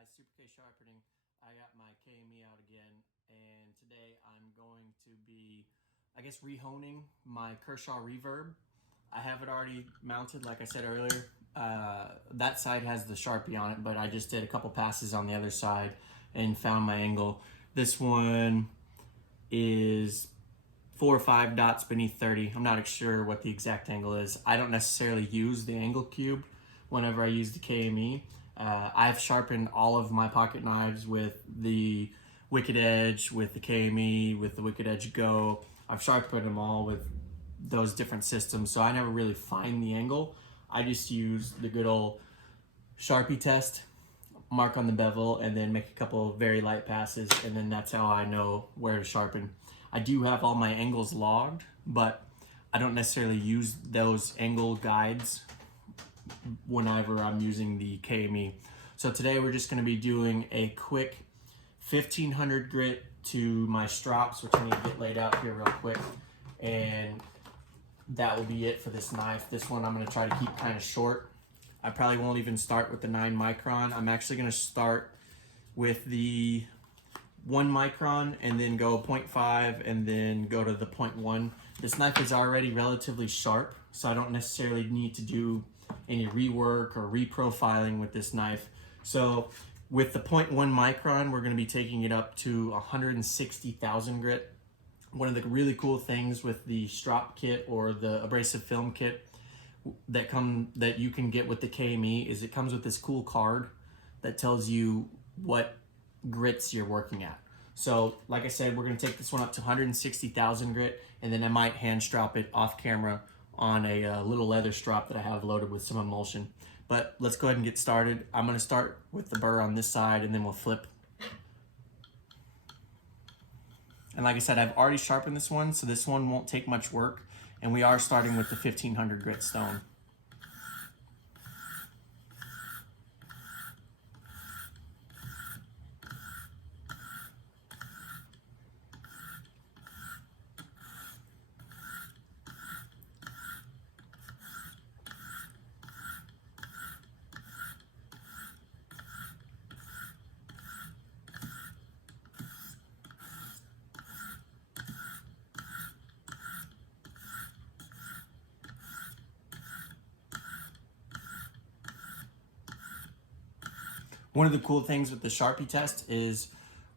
guys, Super K Sharpening. I got my KME out again, and today I'm going to be, rehoning my Kershaw Reverb. I have it already mounted, like I said earlier. That side has the Sharpie on it, but I just did a couple passes on the other side and found my angle. This one is 4 or 5 dots beneath 30. I'm not sure what the exact angle is. I don't necessarily use the angle cube whenever I use the KME. I've sharpened all of my pocket knives with the Wicked Edge, with the KME, with the Wicked Edge Go. I've sharpened them all with those different systems, so I never really find the angle. I just use the good old Sharpie test, mark on the bevel, and then make a couple very light passes, and then that's how I know where to sharpen. I do have all my angles logged, but I don't necessarily use those angle guides whenever I'm using the KME. So today we're just going to be doing a quick 1500 grit to my strops, which I need to get laid out here real quick, and that will be it for this knife. This one I'm going to try to keep kind of short. I probably won't even start with the 9 micron. I'm actually going to start with the 1 micron and then go 0.5 and then go to the 0.1. This knife is already relatively sharp, so I don't necessarily need to do any rework or reprofiling with this knife. So with the 0.1 micron, we're going to be taking it up to 160,000 grit. One of the really cool things with the strop kit or the abrasive film kit that you can get with the KME is it comes with this cool card that tells you what grits you're working at. So like I said, we're going to take this one up to 160,000 grit, and then I might hand strap it off camera on a little leather strap that I have loaded with some emulsion. But let's go ahead and get started. I'm going to start with the burr on this side, and then we'll flip. And like I said, I've already sharpened this one, so this one won't take much work. And we are starting with the 1500 grit stone. One of the cool things with the Sharpie test is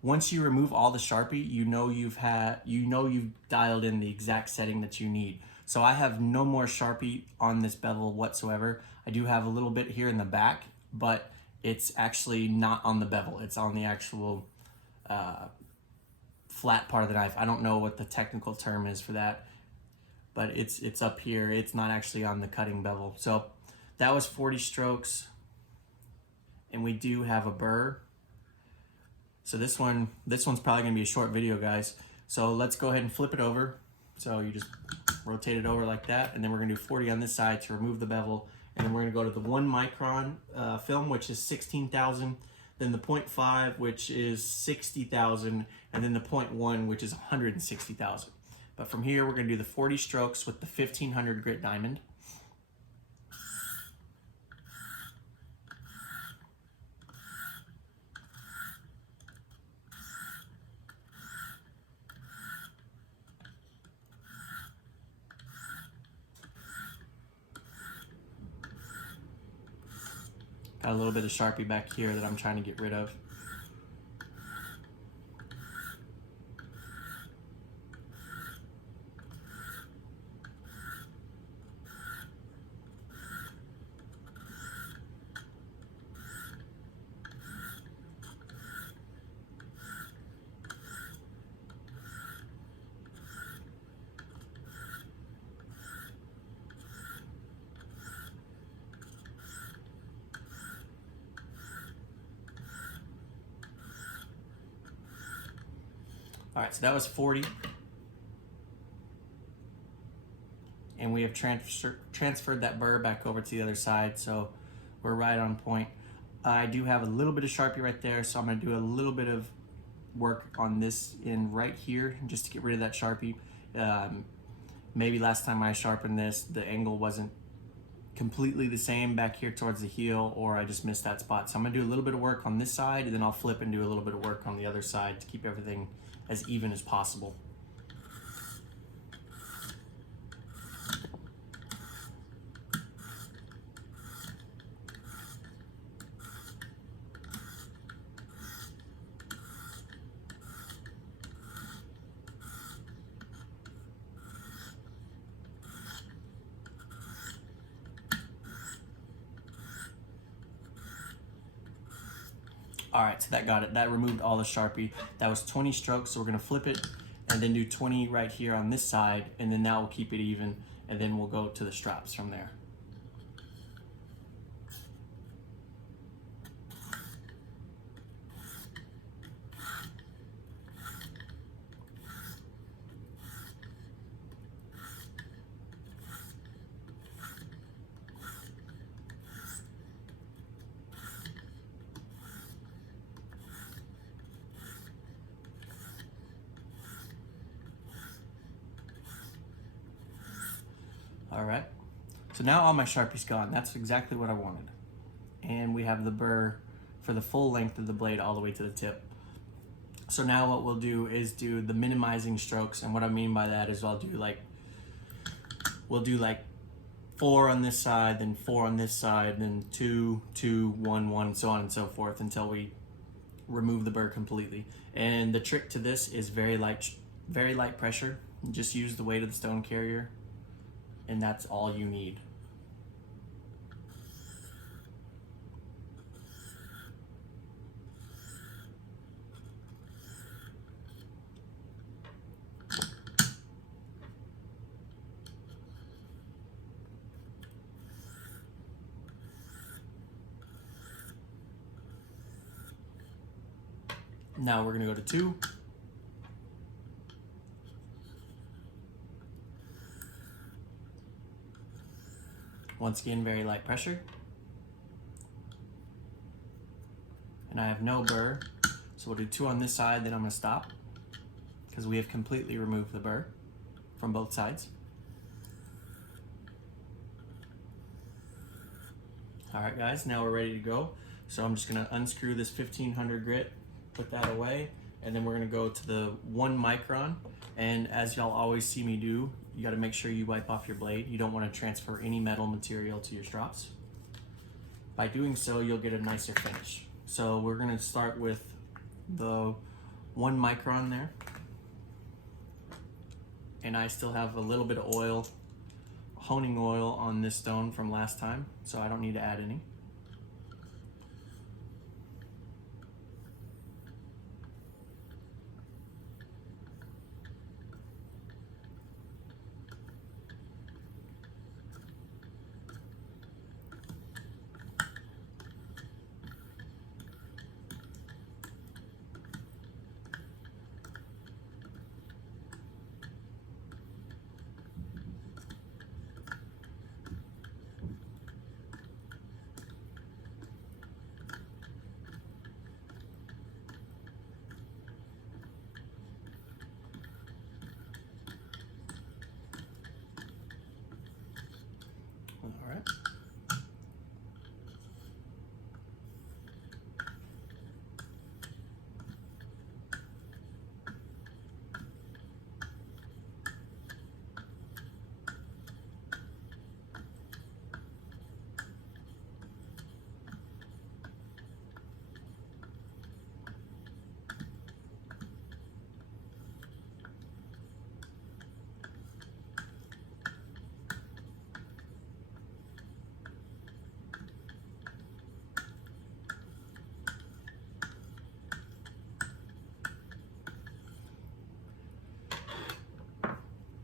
once you remove all the Sharpie, you know you've dialed in the exact setting that you need. So I have no more Sharpie on this bevel whatsoever. I do have a little bit here in the back, but it's actually not on the bevel. It's on the actual flat part of the knife. I don't know what the technical term is for that, but it's up here. It's not actually on the cutting bevel. So that was 40 strokes. And we do have a burr. So this one's probably gonna be a short video, guys. So let's go ahead and flip it over. So you just rotate it over like that, and then we're gonna do 40 on this side to remove the bevel, and then we're gonna go to the 1 micron film, which is 16,000, then the 0.5, which is 60,000, and then the 0.1, which is 160,000. But from here, we're gonna do the 40 strokes with the 1500 grit diamond. Got a little bit of Sharpie back here that I'm trying to get rid of. All right, so that was 40. And we have transferred that burr back over to the other side, so we're right on point. I do have a little bit of Sharpie right there, so I'm gonna do a little bit of work on this in right here, just to get rid of that Sharpie. Maybe last time I sharpened this, the angle wasn't completely the same back here towards the heel, or I just missed that spot. So I'm gonna do a little bit of work on this side, and then I'll flip and do a little bit of work on the other side to keep everything as even as possible. All right, so that got it. That removed all the Sharpie. That was 20 strokes, so we're gonna flip it and then do 20 right here on this side, and then that will keep it even, and then we'll go to the straps from there. All right, so now all my Sharpie's gone. That's exactly what I wanted. And we have the burr for the full length of the blade all the way to the tip. So now what we'll do is do the minimizing strokes, and what I mean by that is we'll do like 4 on this side, then 4 on this side, then 2, 2, 1, 1, so on and so forth until we remove the burr completely. And the trick to this is very light pressure. Just use the weight of the stone carrier, and that's all you need. Now we're gonna go to 2. Once again, very light pressure. And I have no burr, so we'll do 2 on this side, then I'm gonna stop because we have completely removed the burr from both sides. All right, guys, now we're ready to go. So I'm just gonna unscrew this 1500 grit, put that away, and then we're gonna go to the 1 micron. And as y'all always see me do, you gotta make sure you wipe off your blade. You don't wanna transfer any metal material to your strops. By doing so, you'll get a nicer finish. So we're gonna start with the 1 micron there. And I still have a little bit of oil, honing oil on this stone from last time, so I don't need to add any. All right.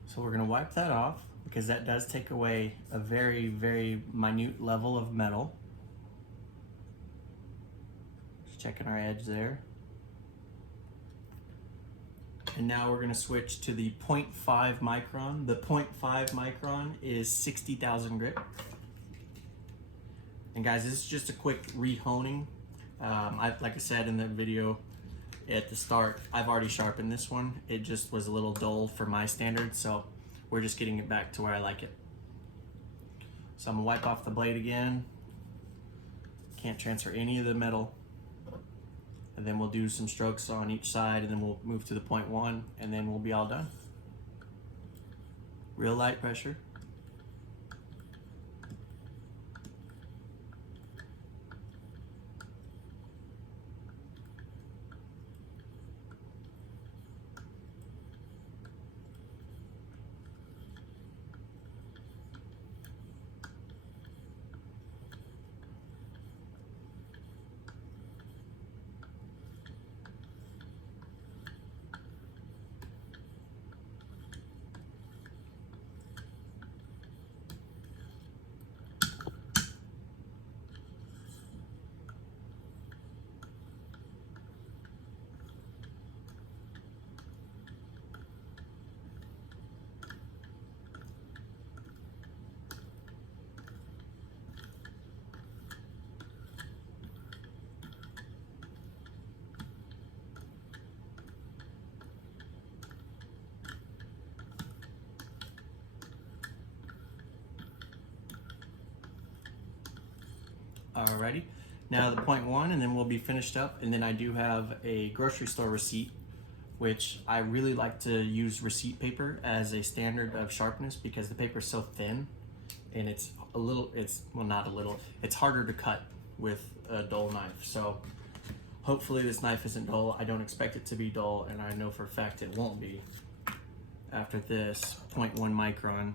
So we're gonna wipe that off because that does take away a very, very minute level of metal. Just checking our edge there. And now we're gonna switch to the 0.5 micron. The 0.5 micron is 60,000 grit. And guys, this is just a quick rehoning. Like I said in the video at the start, I've already sharpened this one. It just was a little dull for my standards, so we're just getting it back to where I like it. So I'm gonna wipe off the blade again. Can't transfer any of the metal. And then we'll do some strokes on each side, and then we'll move to the 0.1, and then we'll be all done. Real light pressure. Alrighty, now the 0.1, and then we'll be finished up. And then I do have a grocery store receipt, which I really like to use receipt paper as a standard of sharpness because the paper is so thin, and it's harder to cut with a dull knife. So hopefully this knife isn't dull. I don't expect it to be dull, and I know for a fact it won't be after this 0.1 micron.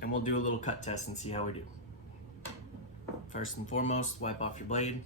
And we'll do a little cut test and see how we do. First and foremost, wipe off your blade.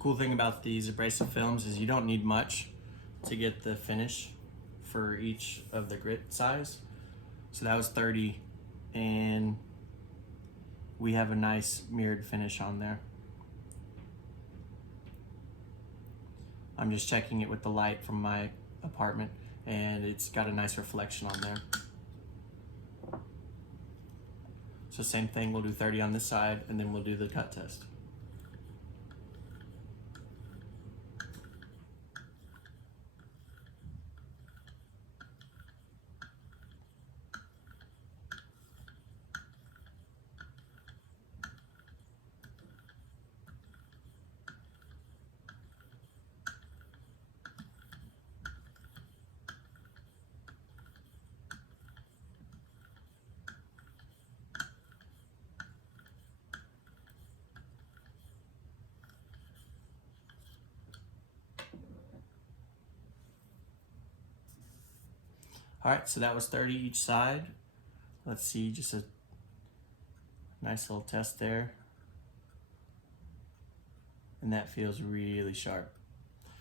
Cool thing about these abrasive films is you don't need much to get the finish for each of the grit size. So that was 30, and we have a nice mirrored finish on there. I'm just checking it with the light from my apartment, and it's got a nice reflection on there. So same thing, we'll do 30 on this side, and then we'll do the cut test. All right, so that was 30 each side. Let's see, just a nice little test there. And that feels really sharp.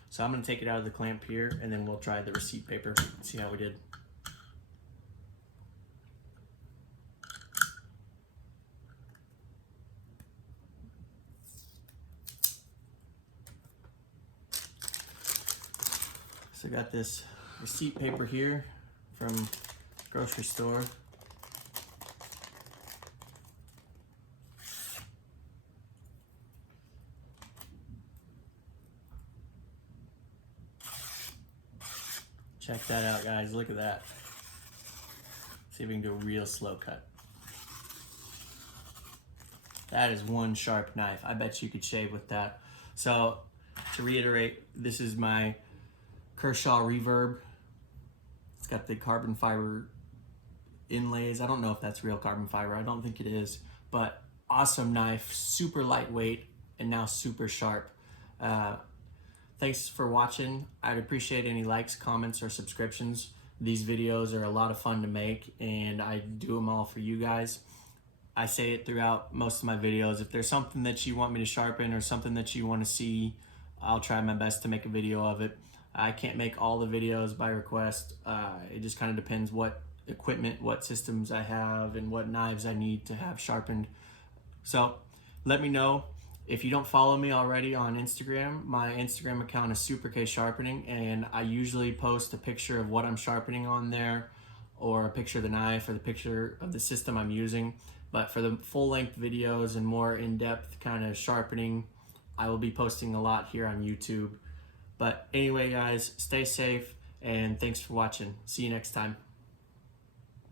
So I'm gonna take it out of the clamp here, and then we'll try the receipt paper, see how we did. So I got this receipt paper here from grocery store. Check that out, guys. Look at that. See if we can do a real slow cut. That is one sharp knife. I bet you could shave with that. So to reiterate, this is my Kershaw Reverb. It's got the carbon fiber inlays. I don't know if that's real carbon fiber. I don't think it is, but awesome knife, super lightweight, and now super sharp. Thanks for watching. I'd appreciate any likes, comments, or subscriptions. These videos are a lot of fun to make, and I do them all for you guys. I say it throughout most of my videos. If there's something that you want me to sharpen or something that you want to see, I'll try my best to make a video of it. I can't make all the videos by request. It just kind of depends what equipment, what systems I have, and what knives I need to have sharpened. So let me know. If you don't follow me already on Instagram, my Instagram account is Super K Sharpening, and I usually post a picture of what I'm sharpening on there, or a picture of the knife, or the picture of the system I'm using. But for the full-length videos and more in-depth kind of sharpening, I will be posting a lot here on YouTube. But anyway, guys, stay safe, and thanks for watching. See you next time.